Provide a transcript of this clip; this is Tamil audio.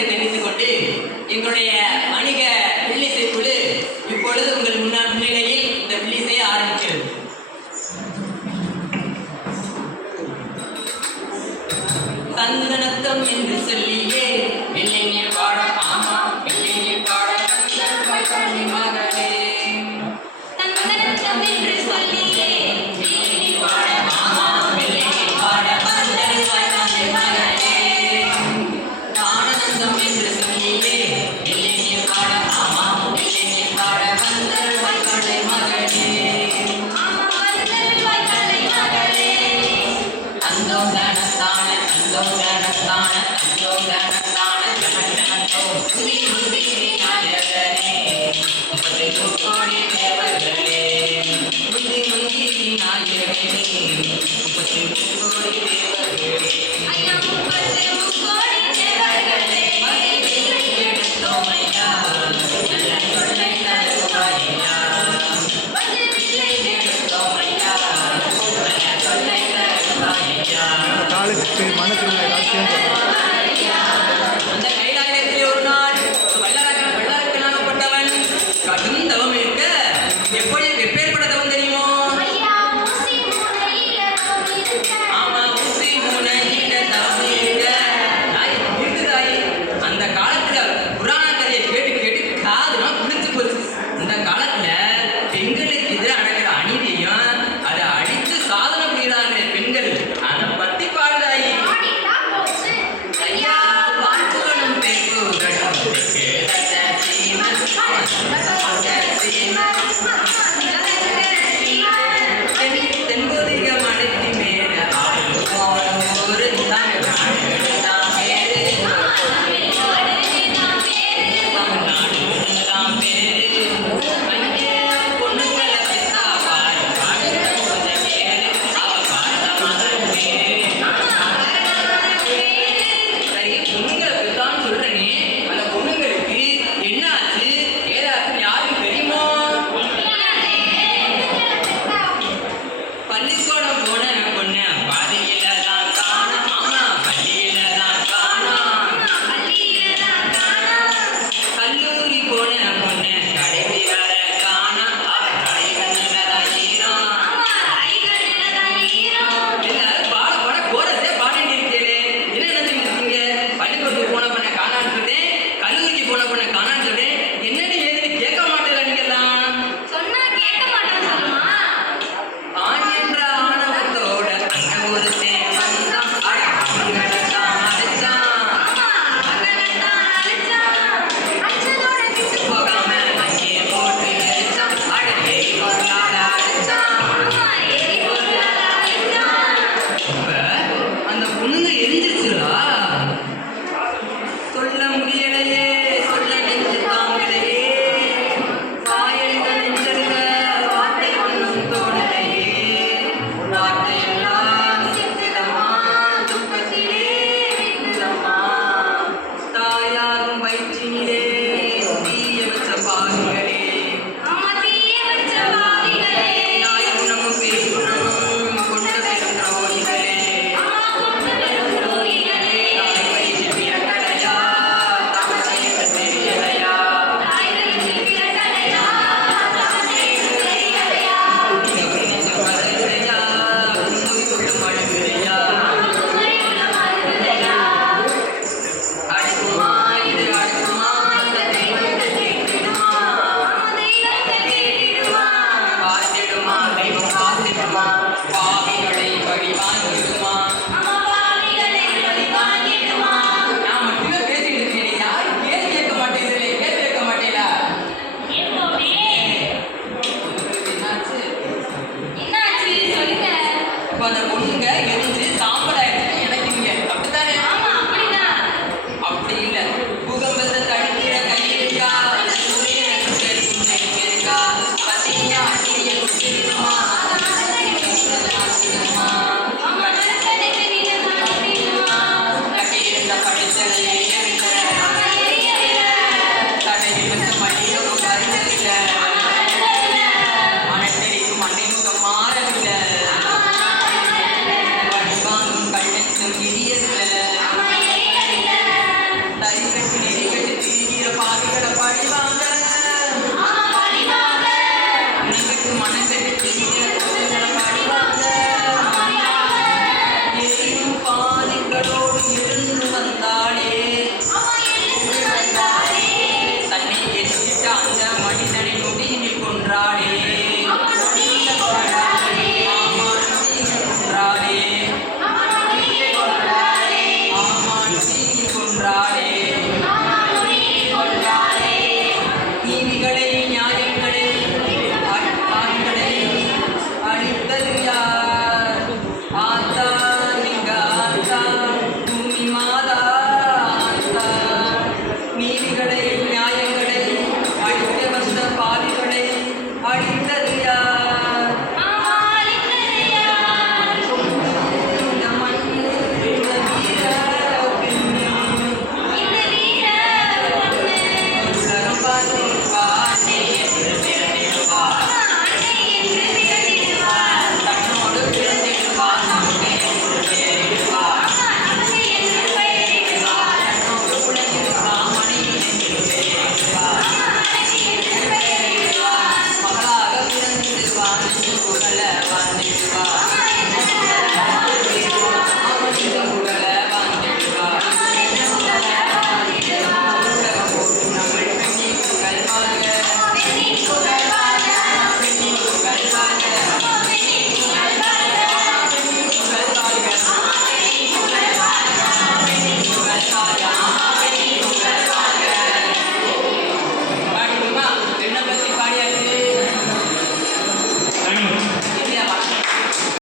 என்பதை தெரிவித்துக் கொண்டு எங்களுடைய வணிக வில்லிசை குழு இப்பொழுது உங்கள் முன்னிலையில் இந்த வில்லிசையை ஆரம்பிக்கிறது. தந்தனத்தம் என்று சொல்லியே வெள்ளைஞர் பாட ஆமா வெள்ளைஞர் பாட மகளே தந்தனத்தம் என்று சொல்லியே வெள்ளைஞர் பாட ஆமா வெள்ளைஞர் பாட மகளே ஆனந்தம் என்று சொல்லியே வெள்ளைஞர் பாட ஆமா வெள்ளைஞர் பாட வந்தர் மகளே மகளே அந்தோ கணத்தான அந்தோ கணத்தான அந்தோ கணத்தான கணக்கோ புதி புதி நாயகனே முப்பத்தி கோடி தேவர்களே புதி புதி நாயகனே முப்பத்தி கோடி தேவர்களே ஐயா முப்பத்தி கோடி தேவர்களே மகிமை எடுத்தோமையா நல்ல சொல்லை தருவாயா மகிமை எடுத்தோமையா நல்ல சொல்லை தருவாயா காலுக்கு மனசுல அந்த கைலாயத்திலே ஒரு நாள் வெள்ளரக்கனாகப்பட்டவன் கடும் தவம் இருக்க எப்படி எப்பேற்பட்ட தவம் தெரியுமோ? பாவிகள பாடிவா